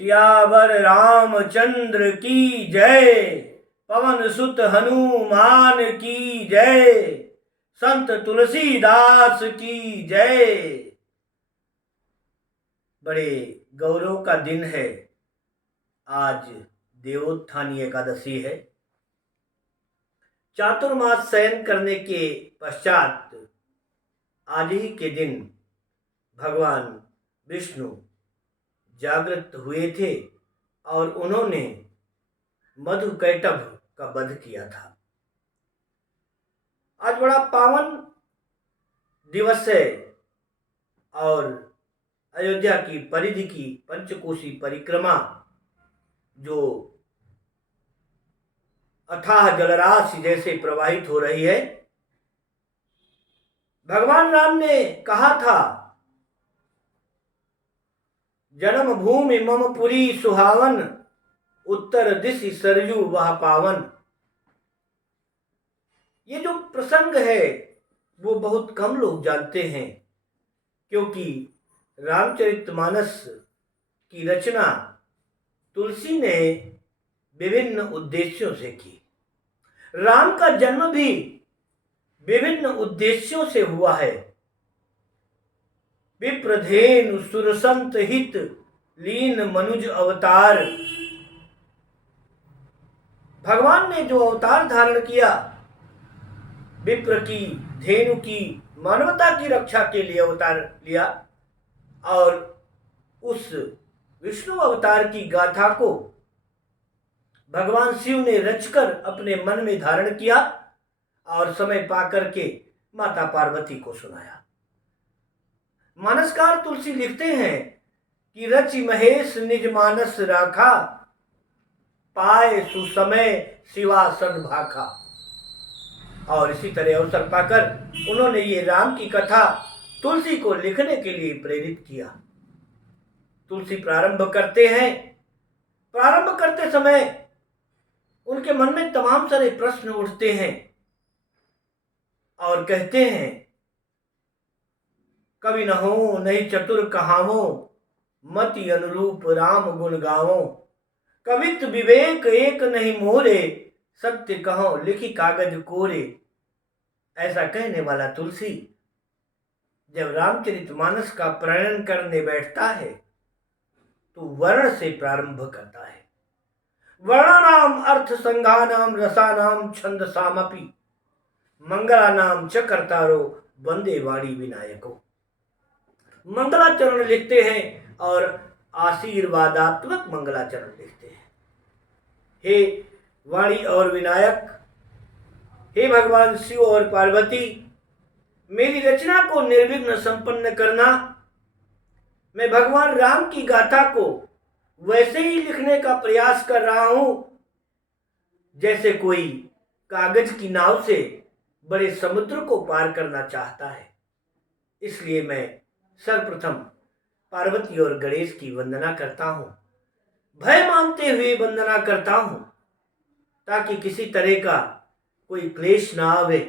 सियावर रामचंद्र की जय। पवन सुत हनुमान की जय। संत तुलसीदास की जय। बड़े गौरव का दिन है। आज देवोत्थानी एकादशी है। चातुर्मास शयन करने के पश्चात आज ही के दिन भगवान विष्णु जागृत हुए थे और उन्होंने मधुकैटभ का वध किया था। आज बड़ा पावन दिवस है और अयोध्या की परिधि की पंचकोशी परिक्रमा जो अथाह जलराशि जैसे प्रवाहित हो रही है। भगवान राम ने कहा था, जन्म भूमि मम पुरी सुहावन, उत्तर दिशि सरयू वह पावन। ये जो प्रसंग है वो बहुत कम लोग जानते हैं, क्योंकि रामचरितमानस की रचना तुलसी ने विभिन्न उद्देश्यों से की। राम का जन्म भी विभिन्न उद्देश्यों से हुआ है। विप्रधेनु सुरसंत हित लीन मनुज अवतार। भगवान ने जो अवतार धारण किया, विप्र की, धेनु की, मानवता की रक्षा के लिए अवतार लिया और उस विष्णु अवतार की गाथा को भगवान शिव ने रचकर अपने मन में धारण किया और समय पाकर के माता पार्वती को सुनाया। मानसकार तुलसी लिखते हैं कि रचि महेश निज मानस राखा, पाए सुसमय शिवासन भाखा। और इसी तरह अवसर पाकर उन्होंने ये राम की कथा तुलसी को लिखने के लिए प्रेरित किया। तुलसी प्रारंभ करते हैं। प्रारंभ करते समय उनके मन में तमाम सारे प्रश्न उठते हैं और कहते हैं, कवि न हो नहीं चतुर कहावो, मति अनुरूप राम गुण गावो। कवित विवेक एक नहीं मोरे, सत्य कहो लिखी कागज कोरे। ऐसा कहने वाला तुलसी जब रामचरितमानस का प्रणयन करने बैठता है तो वर्ण से प्रारंभ करता है। वर्णानाम अर्थ संज्ञानाम रसानाम छंद सामपि, मंगलानाम च कर्तारो वंदे वाणी विनायको। मंगलाचरण लिखते हैं और आशीर्वादात्मक मंगलाचरण लिखते हैं। हे वाणी और विनायक, हे भगवान शिव और पार्वती, मेरी रचना को निर्विघ्न संपन्न करना। मैं भगवान राम की गाथा को वैसे ही लिखने का प्रयास कर रहा हूं जैसे कोई कागज की नाव से बड़े समुद्र को पार करना चाहता है। इसलिए मैं सर्वप्रथम पार्वती और गणेश की वंदना करता हूं, भय मानते हुए वंदना करता हूं, ताकि किसी तरह का कोई क्लेश ना आवे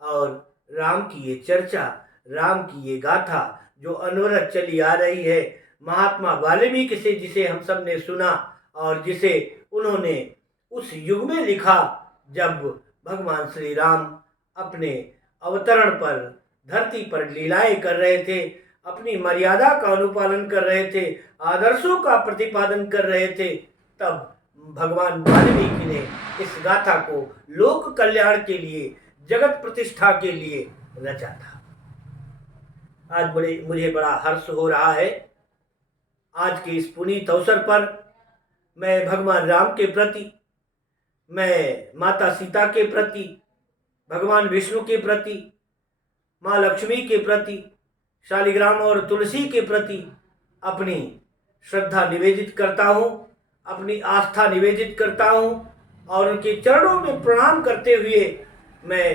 और राम की ये चर्चा, राम की ये गाथा जो अनवरत चली आ रही है, महात्मा वाल्मीकि से जिसे हम सब ने सुना और जिसे उन्होंने उस युग में लिखा जब भगवान श्री राम अपने अवतरण पर धरती पर लीलाएं कर रहे थे, अपनी मर्यादा का अनुपालन कर रहे थे, आदर्शों का प्रतिपादन कर रहे थे, तब भगवान वाल्मीकि ने इस गाथा को लोक कल्याण के लिए, जगत प्रतिष्ठा के लिए रचा था। आज मुझे बड़ा हर्ष हो रहा है। आज के इस पुनीत अवसर पर मैं भगवान राम के प्रति, मैं माता सीता के प्रति, भगवान विष्णु के प्रति, माँ लक्ष्मी के प्रति, शालिग्राम और तुलसी के प्रति अपनी श्रद्धा निवेदित करता हूँ, अपनी आस्था निवेदित करता हूँ और उनके चरणों में प्रणाम करते हुए मैं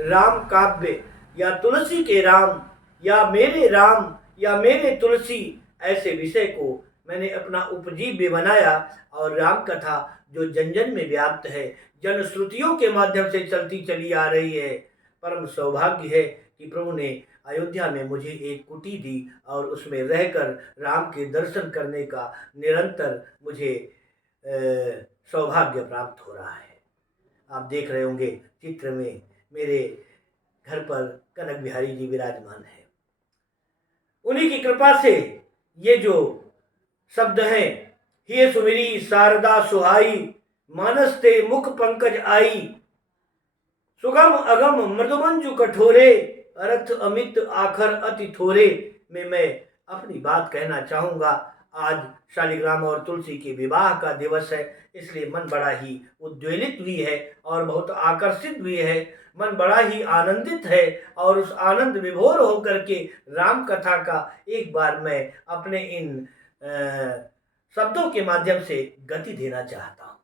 राम काव्य या तुलसी के राम या मेरे तुलसी ऐसे विषय को मैंने अपना उपजीव्य बनाया और राम कथा जो जन जन में व्याप्त है, जनश्रुतियों के माध्यम से चलती चली आ रही है। परम सौभाग्य है कि प्रभु ने अयोध्या में मुझे एक कुटी दी और उसमें रहकर राम के दर्शन करने का निरंतर मुझे सौभाग्य प्राप्त हो रहा है। आप देख रहे होंगे चित्र में मेरे घर पर कनक बिहारी जी विराजमान है। उन्हीं की कृपा से ये जो शब्द हैं, हे सुमिरी शारदा सुहाई, मानस ते मुख पंकज आई, सुगम अगम मृदुमंजु कठोरे, अर्थ अमित आखर अति थोरे, में मैं अपनी बात कहना चाहूँगा। आज शालिग्राम और तुलसी के विवाह का दिवस है, इसलिए मन बड़ा ही उद्वेलित भी है और बहुत आकर्षित भी है। मन बड़ा ही आनंदित है और उस आनंद विभोर होकर के राम कथा का एक बार मैं अपने इन शब्दों के माध्यम से गति देना चाहता हूँ।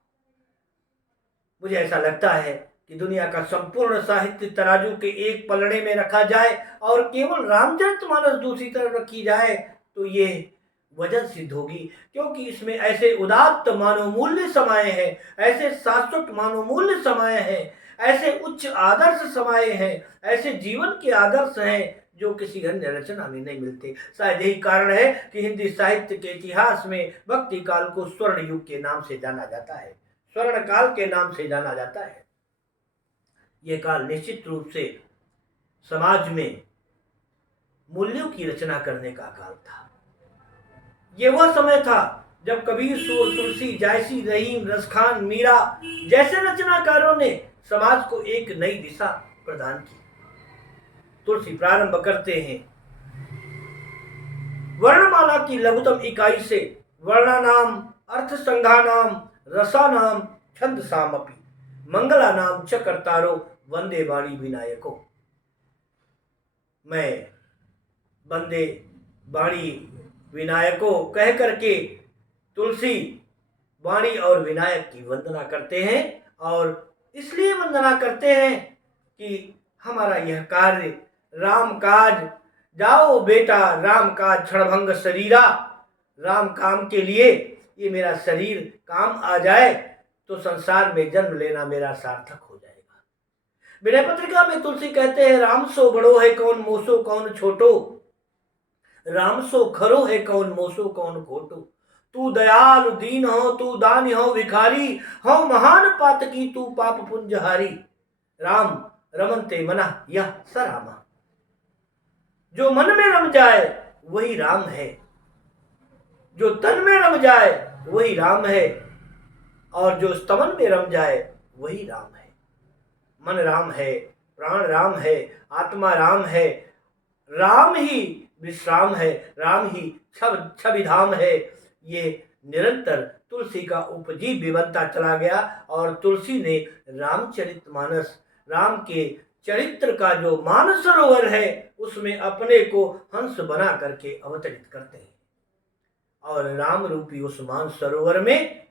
मुझे ऐसा लगता है कि दुनिया का संपूर्ण साहित्य तराजू के एक पलड़े में रखा जाए और केवल रामचरितमानस दूसरी तरफ रखी जाए तो ये वजन सिद्ध होगी, क्योंकि इसमें ऐसे उदात्त मानवमूल्य समाये हैं, ऐसे शाश्वत मानवमूल्य समाये हैं, ऐसे उच्च आदर्श समाये हैं, ऐसे जीवन के आदर्श हैं जो किसी अन्य रचना में नहीं मिलते। शायद यही कारण है कि हिंदी साहित्य के इतिहास में भक्ति काल को स्वर्ण युग के नाम से जाना जाता है, स्वर्ण काल के नाम से जाना जाता है। यह काल निश्चित रूप से समाज में मूल्यों की रचना करने का काल था। ये वह समय था जब कबीर, सूर, तुलसी, जायसी, रहीम, रसखान, मीरा जैसे रचनाकारों ने समाज को एक नई दिशा प्रदान की। तुलसी प्रारंभ करते हैं वर्णमाला की लघुतम इकाई से, वर्णानाम अर्थ संघानाम रसानाम छंद सामपि, मंगला नाम च कर्तारो वंदे वाणी विनायको। मैं वंदे वाणी विनायको कह करके तुलसी, वाणी और विनायक की वंदना करते हैं और इसलिए वंदना करते हैं कि हमारा यह कार्य राम काज, जाओ बेटा राम काज क्षणभंग शरीरा, राम काम के लिए ये मेरा शरीर काम आ जाए तो संसार में जन्म लेना मेरा सार्थक हो जाएगा। विनय पत्रिका में तुलसी कहते हैं, राम सो बड़ो है कौन मोसो कौन छोटो, राम सो खरो है कौन मोसो कौन खोटो, तू दयालु दीन हो तू दानी हो भिखारी, हो महान पातकी तू पाप पुंजहारी, राम रमनते मना यह सरामा। जो मन में रम जाए वही राम है, जो तन में रम जाए वही राम है और जो स्तमन में रम जाए वही राम है। मन राम है, प्राण राम है, आत्मा राम है, राम ही विश्राम है, राम ही छवि धाम है। ये निरंतर तुलसी का उपजीव्य बनता चला गया और तुलसी ने रामचरितमानस, राम के चरित्र का जो मानसरोवर है उसमें अपने को हंस बना करके अवतरित करते हैं और राम रूपी उस मानसरोवर में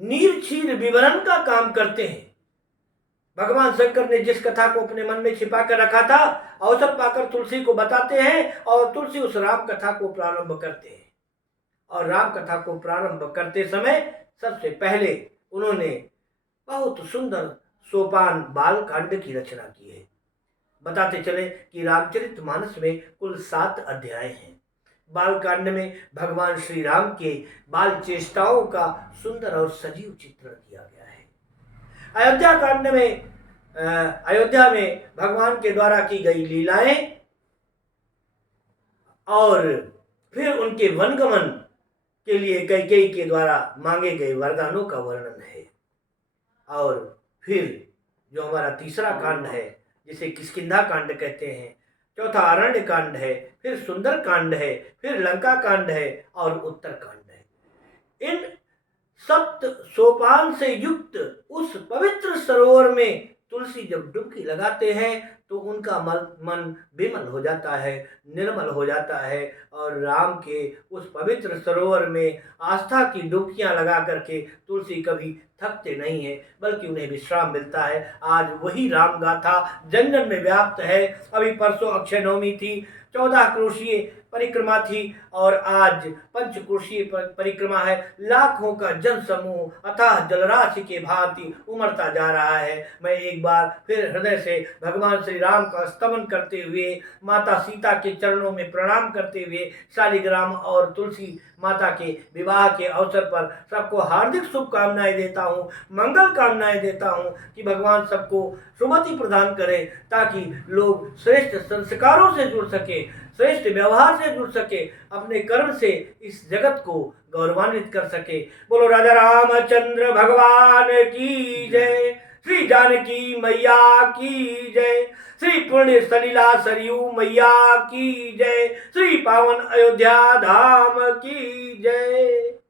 नीर क्षीर विवरण का काम करते हैं। भगवान शंकर ने जिस कथा को अपने मन में छिपा कर रखा था, अवसर पाकर तुलसी को बताते हैं और तुलसी उस राम कथा को प्रारंभ करते हैं। और राम कथा को प्रारंभ करते समय सबसे पहले उन्होंने बहुत सुंदर सोपान बाल कांड की रचना की है। बताते चले कि रामचरितमानस में कुल 7 अध्याय हैं। बाल कांड में भगवान श्री राम के बाल चेष्टाओं का सुंदर और सजीव चित्रण किया गया है। अयोध्या कांड में अयोध्या में भगवान के द्वारा की गई लीलाएं और फिर उनके वनगमन के लिए कैकेयी के द्वारा मांगे गए वरदानों का वर्णन है। और फिर जो हमारा तीसरा कांड है जिसे किष्किंधा कांड कहते हैं, चौथा अरण्य कांड है, फिर सुंदर कांड है, फिर लंका कांड है और उत्तर कांड है। इन 7 सोपान से युक्त उस पवित्र सरोवर में तुलसी जब डुबकी लगाते हैं तो उनका मन विमल हो जाता है, निर्मल हो जाता है और राम के उस पवित्र सरोवर में आस्था की डुबकियां लगा करके तुलसी कभी थकते नहीं है, बल्कि उन्हें विश्राम मिलता है। आज वही राम गाथा जन जन में व्याप्त है। अभी परसों अक्षय नवमी थी, 14 क्रोशीय परिक्रमा थी और आज पंचकोशीय परिक्रमा है। लाखों का जन समूह अथाह जलराशि के भांति उमड़ता जा रहा है। मैं एक बार फिर हृदय से भगवान श्री राम का स्तमन करते हुए, माता सीता के चरणों में प्रणाम करते हुए, शालिग्राम और तुलसी माता के विवाह के अवसर पर सबको हार्दिक शुभकामनाएं देता हूँ, मंगल कामनाएं देता हूँ कि भगवान सबको सुमति प्रदान करें, ताकि लोग श्रेष्ठ संस्कारों से जुड़ सके, श्रेष्ठ व्यवहार से जुड़ सके, अपने कर्म से इस जगत को गौरवान्वित कर सके। बोलो राजा रामचंद्र भगवान की जय, श्री जानकी मैया की जय, श्री पुण्य सलिला सरयू मैया की जय, श्री पावन अयोध्या धाम की जय।